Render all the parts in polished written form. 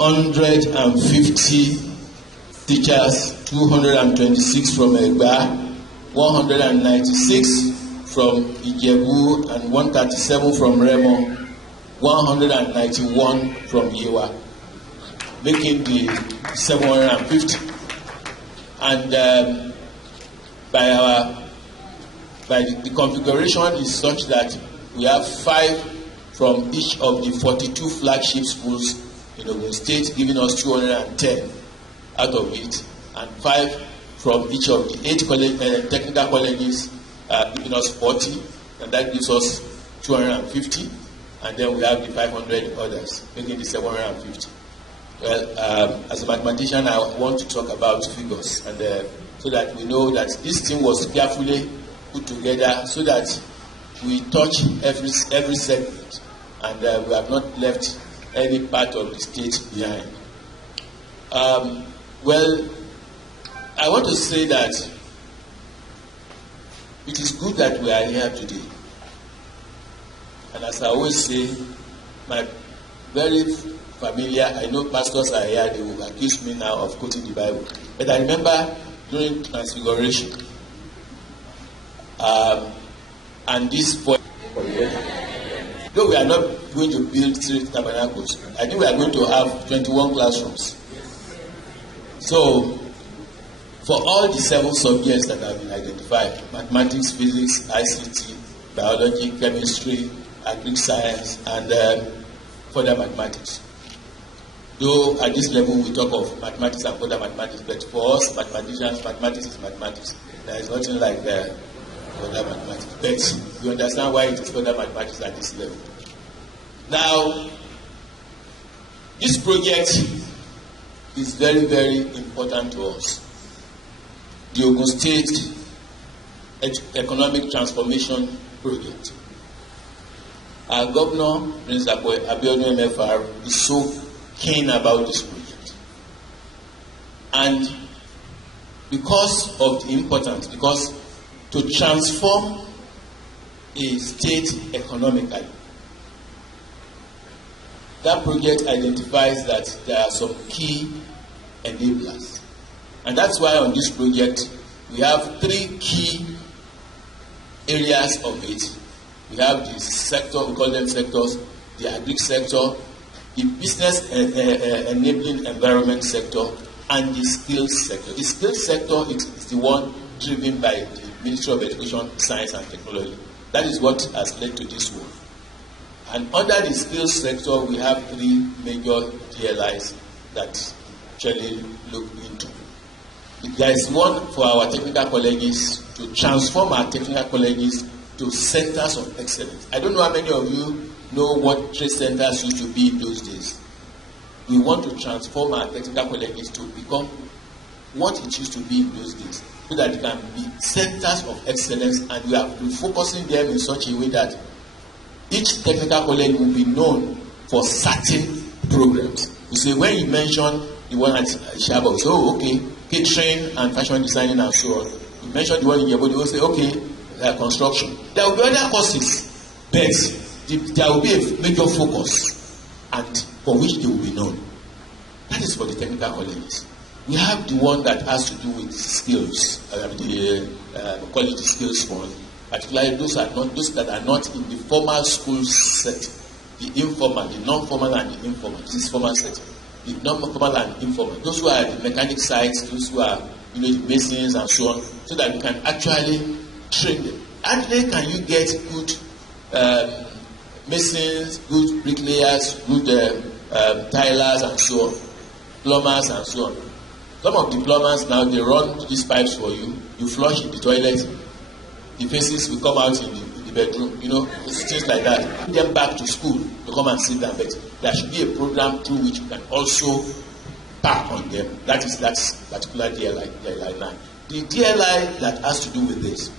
150 teachers, 226 from Egba, 196 from Ijebu, and 137 from Remo, 191 from Yewa, making the 750. And the configuration is such that we have 5 from each of the 42 flagship schools in Ogun State, giving us 210 out of it, and 5 from each of the 8 technical colleges, giving us 40, and that gives us 250, and then we have the 500 others, making the 750. Well, as a mathematician, I want to talk about figures, and so that we know that this thing was carefully put together so that we touch every segment, and we have not left any part of the state behind. Well, I want to say that it is good that we are here today. And as I always say, my very familiar, I know pastors are here, they will accuse me now of quoting the Bible. But I remember during Transfiguration, and this point, though we are not going to build 3 tabernacles, I think we are going to have 21 classrooms. So, for all the 7 subjects that have been identified, mathematics, physics, ICT, biology, chemistry, agric science, and further mathematics. Though at this level we talk of mathematics and further mathematics, but for us mathematicians, mathematics is mathematics. There is nothing like further mathematics. But you understand why it is further mathematics at this level. Now, this project is very, very important to us. The Ogun State Economic Transformation Project. Our governor, Prince ABAYOMI MFR, is so keen about this project. And because of the importance, because to transform a state economically, that project identifies that there are some key enablers. And that's why on this project, we have 3 key areas of it. We have the sector, we call them sectors, the agric sector, the business enabling environment sector, and the skills sector. The skills sector is the one driven by the Ministry of Education, Science and Technology. That is what has led to this work. And under the skills sector, we have 3 major DLIs that actually look into. There is one for our technical colleges, to transform our technical colleges to centers of excellence. I don't know how many of you know what trade centers used to be in those days. We want to transform our technical colleges to become what it used to be in those days, so that it can be centers of excellence, and we are focusing them in such a way that each technical college will be known for certain programs. You see, when you mention the one at Shaba, so okay, catering and fashion designing and so on. You mention the one in Yebo, they will say, okay, construction. There will be other courses, but there will be a major focus, and for which they will be known. That is for the technical colleges. We have the one that has to do with skills, we call it the skills fund. Particularly those that are not in the formal school setting, the informal, the non-formal and the informal. This is formal setting. The non-formal and informal. Those who are at the mechanic sites, those who are, the masons and so on, so that we can actually train them. Actually, can you get good masons, good bricklayers, good tilers and so on, plumbers and so on. Some of the plumbers now, they run these pipes for you. You flush in the toilet. The faces will come out in the bedroom, things like that. Bring them back to school to come and sit down. But there should be a program through which you can also pack on them. That's particular DLI 9. The DLI that has to do with this,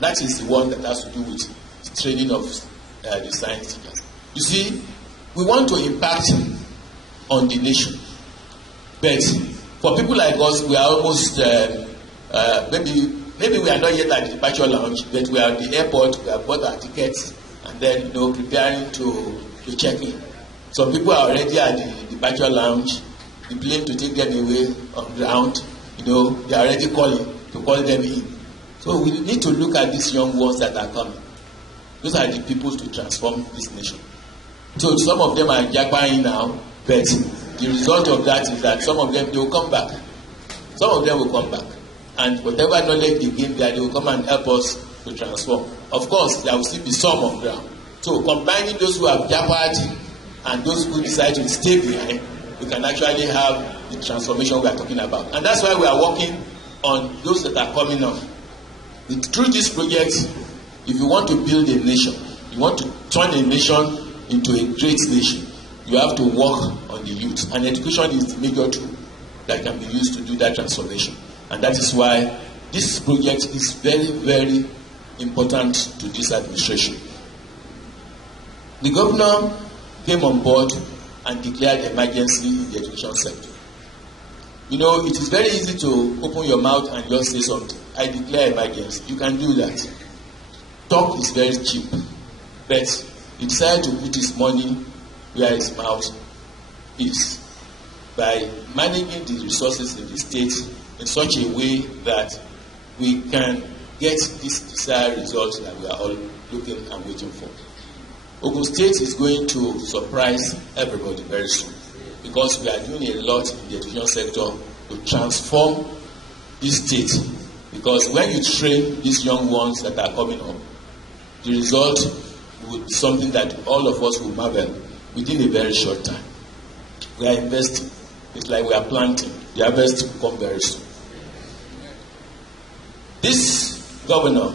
that is the one that has to do with the training of the science teachers. You see, we want to impact on the nation. But for people like us, we are almost, maybe we are not yet at the departure lounge, but we are at the airport, we have bought our tickets, and then, preparing to check in. Some people are already at the departure lounge. The plane to take them away on ground, they are already calling to call them in. So we need to look at these young ones that are coming. Those are the people to transform this nation. So some of them are jackpotting now, but the result of that is that some of them, they will come back. Some of them will come back. And whatever knowledge they gain there, they will come and help us to transform. Of course, there will still be some on ground. So combining those who have jackpotted and those who decide to stay behind, we can actually have the transformation we are talking about. And that's why we are working on those that are coming up. Through this project, if you want to build a nation, you want to turn a nation into a great nation, you have to work on the youth. And education is the major tool that can be used to do that transformation. And that is why this project is very, very important to this administration. The governor came on board and declared emergency in the education sector. It is very easy to open your mouth and just say something. I declare emergency. You can do that. Talk is very cheap. But he decided to put his money where his mouth is by managing the resources in the state in such a way that we can get this desired result that we are all looking and waiting for. Ogun State is going to surprise everybody very soon because we are doing a lot in the education sector to transform this state. Because when you train these young ones that are coming up, the result would be something that all of us will marvel within a very short time. We are investing. It's like we are planting. The harvest will come very soon. This governor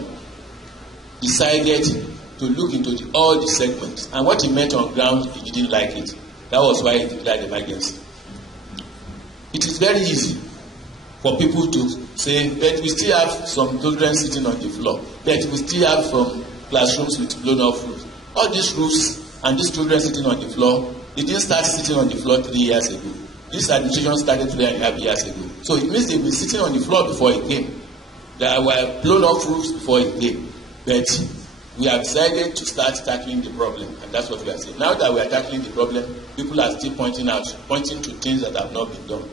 decided to look into all the segments, and what he met on ground, he didn't like it. That was why he declared emergency. It is very easy for people to say, but we still have some children sitting on the floor, but we still have some classrooms with blown off roofs. All these roofs and these children sitting on the floor, they didn't start sitting on the floor 3 years ago. This administration started 3.5 years ago. So it means they've been sitting on the floor before it came. There were blown off roofs before it came. But we have decided to start tackling the problem, and that's what we are saying. Now that we are tackling the problem, people are still pointing to things that have not been done.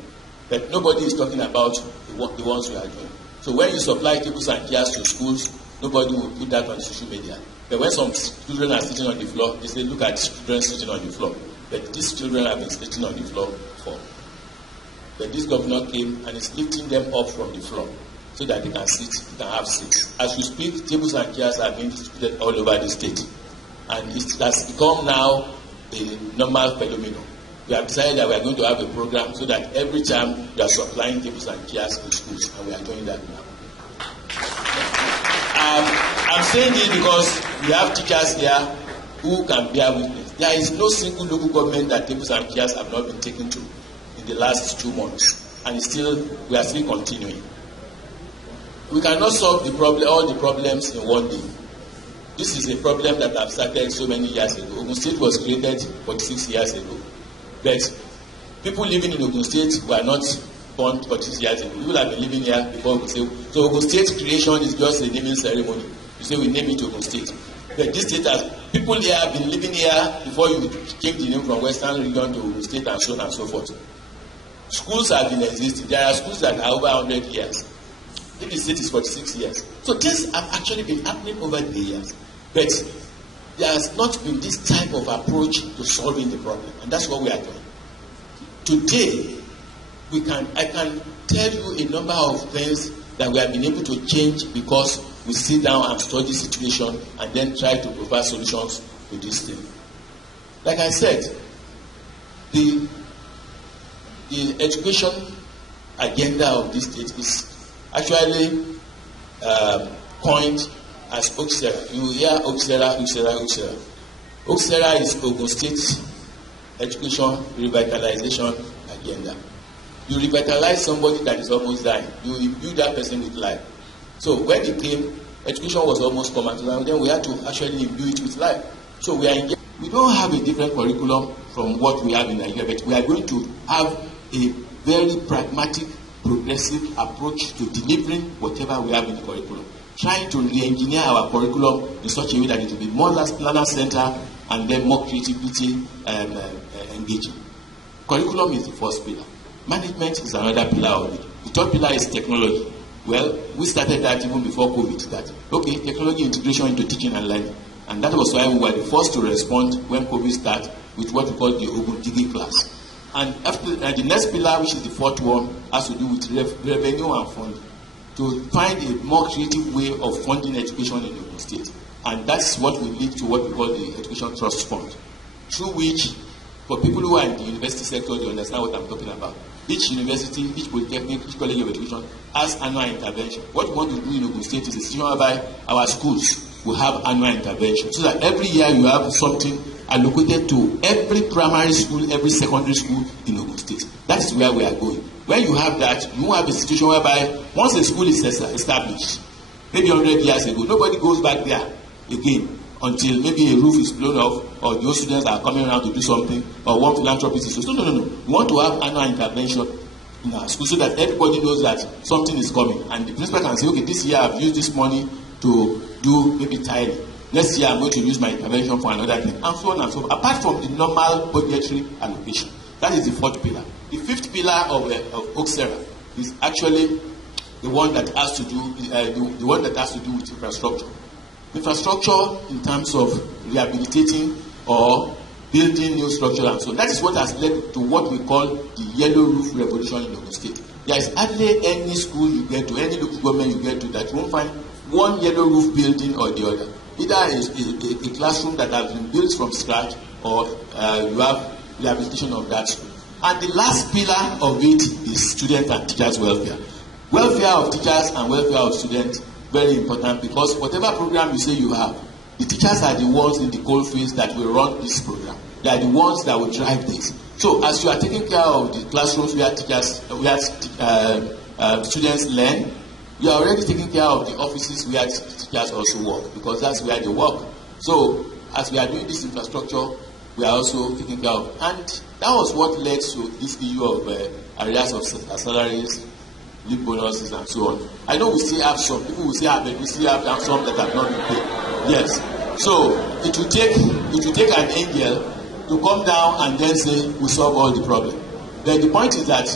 But nobody is talking about the ones we are doing. So when you supply tables and chairs to schools, nobody will put that on social media. But when some children are sitting on the floor, they say, look at these children sitting on the floor. But these children have been sitting on the floor before. But this governor came and is lifting them up from the floor so that they can sit, they can have seats. As we speak, tables and chairs are being distributed all over the state. And it has become now a normal phenomenon. We have decided that we are going to have a program so that every time we are supplying tables and chairs in schools, and we are doing that now. I'm saying this because we have teachers here who can bear witness. There is no single local government that tables and chairs have not been taken to in the last 2 months, and we are still continuing. We cannot solve all the problems in one day. This is a problem that have started so many years ago. Ogun State was created 46 years ago. But people living in Ogun State were not born 46 years ago. People have been living here before Ogun State. So Ogun State creation is just a naming ceremony. You say we name it Ogun State. But this state has, people here have been living here before you change the name from Western region to Ogun State and so on and so forth. Schools have been existing. There are schools that are over 100 years. If the state is 46 years. So things have actually been happening over the years. But there has not been this type of approach to solving the problem. And that's what we are doing. Today, I can tell you a number of things that we have been able to change because we sit down and study the situation and then try to provide solutions to this thing. Like I said, the education agenda of this state is actually coined as OGSTEP. You hear OGSTEP. OGSTEP is Ogun State Education Revitalization Agenda. You revitalize somebody that is almost dying. You imbue that person with life. So when it came, education was almost common, and then we had to actually imbue it with life. So we don't have a different curriculum from what we have in Nigeria, but we are going to have a very pragmatic, progressive approach to delivering whatever we have in the curriculum. Trying to re-engineer our curriculum in such a way that it will be more learner-centered and then more creativity engaging. Curriculum is the first pillar. Management is another pillar of it. The third pillar is technology. Well, we started that even before COVID, that, okay, technology integration into teaching and learning. And that was why we were the first to respond when COVID started with what we call the OGUN class. And after the next pillar, which is the fourth one, has to do with revenue and funding. To find a more creative way of funding education in Ogun State. And that's what will lead to what we call the Education Trust Fund, through which, for people who are in the university sector, they understand what I'm talking about. Each university, each polytechnic, each college of education has annual intervention. What we want to do in Ogun State is a situation whereby our schools will have annual intervention, so that every year you have something allocated to every primary school, every secondary school in Ogun State. That is where we are going. When you have that, you won't have a situation whereby once a school is established, maybe 100 years ago, nobody goes back there again until maybe a roof is blown off or those students are coming around to do something or one philanthropist is so. No. We want to have annual intervention in our school so that everybody knows that something is coming. And the principal can say, okay, this year I've used this money to do maybe tiling. Next year I'm going to use my intervention for another thing, and so on and so forth. Apart from the normal budgetary allocation. That is the fourth pillar. The fifth pillar of OGSTEP is actually the one that has to do the one that has to do with infrastructure. Infrastructure in terms of rehabilitating or building new structure and so on. That is what has led to what we call the yellow roof revolution in Ogun State. There is hardly any school you get to, any local government you get to, that you won't find one yellow roof building or the other. Either a classroom that has been built from scratch, or you have rehabilitation of that school. And the last pillar of it is student and teachers' welfare. Welfare of teachers and welfare of students, very important, because whatever program you say you have, the teachers are the ones in the coalface that will run this program. They are the ones that will drive this. So as you are taking care of the classrooms where teachers, students learn, you are already taking care of the offices where teachers also work, because that's where they work. So as we are doing this infrastructure, we are also taking care of, and that was what led to this issue of arrears of salaries, leave bonuses, and so on. I know we still have some people will say, but we still have some that have not been paid. Yes. So it will take an angel to come down and then say we solve all the problem. Then the point is that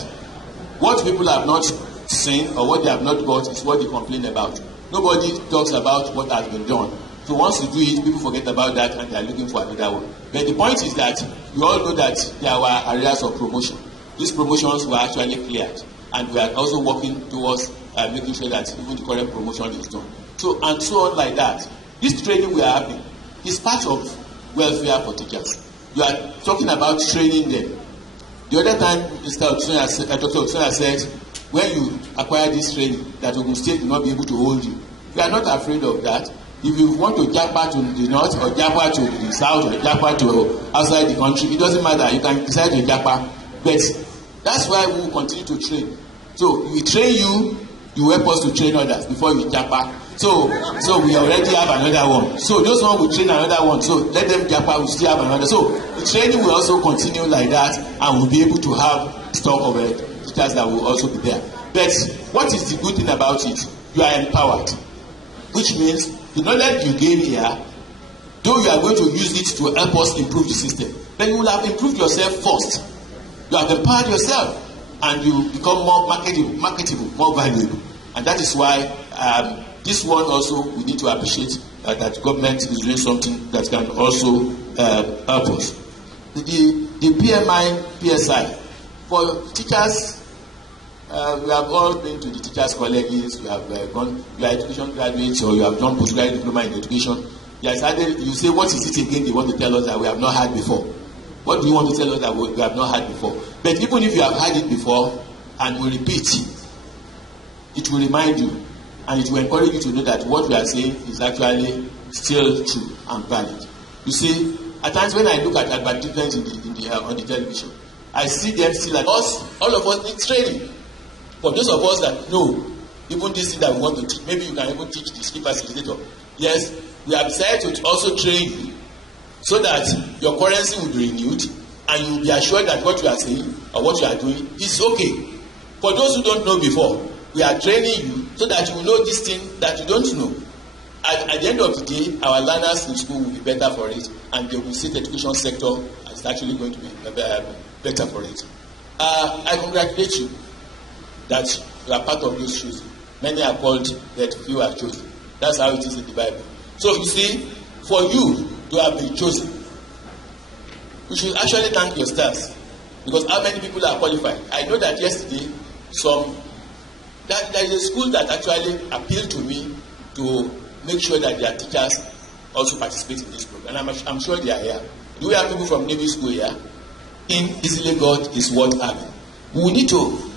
what people have not seen or what they have not got is what they complain about. Nobody talks about what has been done. So once you do it, people forget about that and they are looking for another one. But the point is that you all know that there were areas of promotion. These promotions were actually cleared, and we are also working towards making sure that even the current promotion is done. So and so on like that. This training we are having is part of welfare for teachers. You are talking about training them. The other time, Dr. Otsuna said, when you acquire this training, that Ogun State will not be able to hold you. We are not afraid of that. If you want to jump to the north or jump to the south or jump to outside the country, it doesn't matter. You can decide to jump. But that's why we will continue to train. So we train you, you help us to train others before you jump. So we already have another one. So those one will train another one. So let them jump. We still have another. So the training will also continue like that, and we'll be able to have stock of teachers that will also be there. But what is the good thing about it? You are empowered, which means the knowledge you gain here, though you are going to use it to help us improve the system, then you will have improved yourself first. You have empowered yourself, and you become more marketable, more valuable. And that is why this one also we need to appreciate that government is doing something that can also help us. The PMI, PSI, for teachers, we have all been to the teachers' colleges. We have gone, you are education graduates, or you have done postgraduate diploma in education. Yes, you say, what is it again they want to tell us that we have not had before? What do you want to tell us that we have not had before? But even if you have had it before and we repeat, it will remind you, and it will encourage you to know that what we are saying is actually still true and valid. You see, at times when I look at advertisements on the television, I see them still like us, all of us need training. For those of us that know, even this thing that we want to teach, maybe you can even teach the skill facilitator. Yes, we have decided to also train you so that your currency will be renewed and you will be assured that what you are saying or what you are doing is okay. For those who don't know before, we are training you so that you will know this thing that you don't know. at the end of the day, our learners in school will be better for it, and the Ogun State education sector is actually going to be better for it. I congratulate you that you are part of those chosen. Many are called, that few are chosen. That's how it is in the Bible. So you see, for you to have been chosen, you should actually thank your stars, because how many people are qualified? I know that yesterday, there is a school that actually appealed to me to make sure that their teachers also participate in this program, and I'm sure they are here. Do we have people from Navy School here? In easily God is what happened. We need to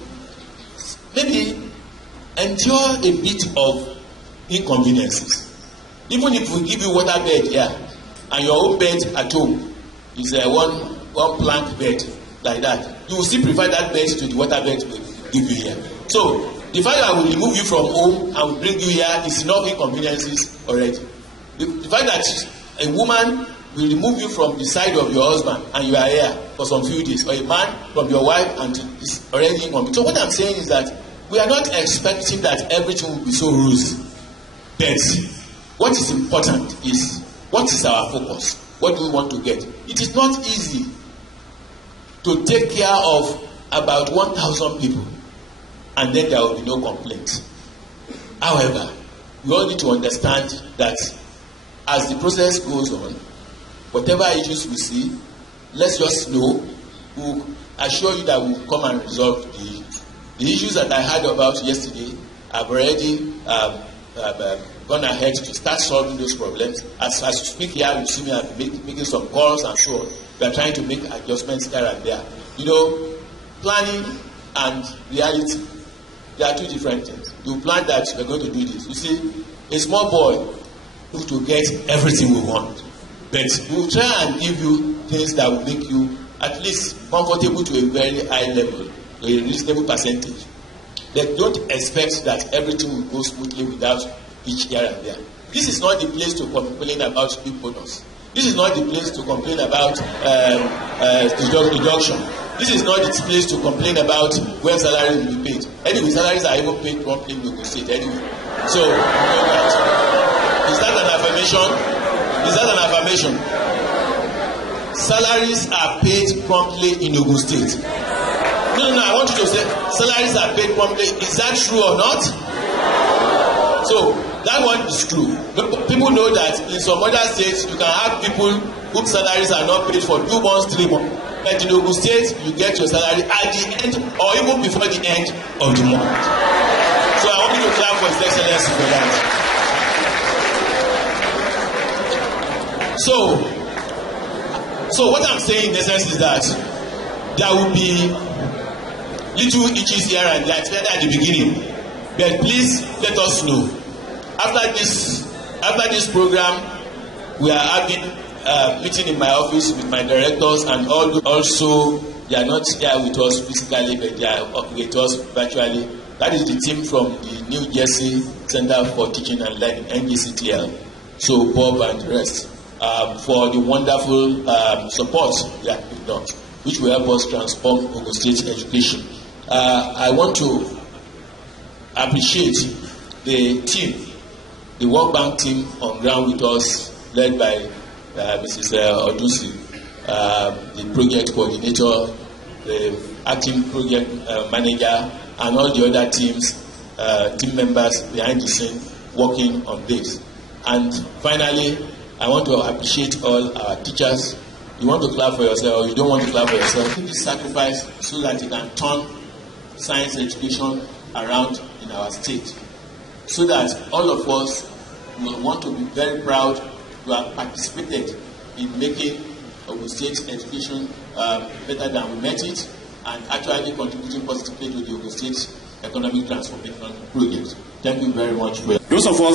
maybe endure a bit of inconveniences. Even if we give you water bed here, and your own bed at home is one plank bed like that, you will still prefer that bed to the water bed we give you here. So the fact that I will remove you from home and will bring you here is enough inconveniences already. The fact that a woman will remove you from the side of your husband and you are here for some few days, or a man from your wife, and it's already inconvenient. So what I'm saying is that we are not expecting that everything will be so rosy. But what is important is, what is our focus? What do we want to get? It is not easy to take care of about 1,000 people and then there will be no complaint. However, we all need to understand that as the process goes on, whatever issues we see, let's just know, we'll assure you that we'll come and resolve the issues. The issues that I heard about yesterday, I've already gone ahead to start solving those problems. As we speak here, you see me making some calls and so on. We are trying to make adjustments here and there. You know, planning and reality, they are two different things. You plan that we're going to do this. You see, a small boy who to get everything we want, but we'll try and give you things that will make you at least comfortable to a very high level, to a reasonable percentage. But don't expect that everything will go smoothly without each here and there. This is not the place to complain about big bonus. This is not the place to complain about deduction. This is not the place to complain about when salaries will be paid. Anyway, salaries are even paid promptly in Ogun State anyway. So, you know that. Is that an affirmation? Is that an affirmation? Salaries are paid promptly in Ogun State. No, I want you to say salaries are paid promptly. Is that true or not? So that one is true. People know that in some other states you can have people whose salaries are not paid for 2 months, 3 months. But in Ogun State, you get your salary at the end or even before the end of the month. So I want you to clap for His Excellency for that. So what I'm saying in essence is that there will be little itches here and there, especially at the beginning. But please let us know. After this program, we are having a meeting in my office with my directors, and also they are not here with us physically, but they are with us virtually. That is the team from the New Jersey Center for Teaching and Learning, NJCTL. So Bob and the rest for the wonderful support they have done, which will help us transform Ogun State education. I want to appreciate the team, the World Bank team on ground with us, led by Mrs. Odusi, the project coordinator, the acting project manager, and all the other teams, team members behind the scene working on this. And finally, I want to appreciate all our teachers. You want to clap for yourself, or you don't want to clap for yourself? This sacrifice so that you can turn science education around in our state, so that all of us will want to be very proud to have participated in making Ogun State education better than we met it, and actually contributing positively to the Ogun State economic transformation project. Thank you very much. Those of us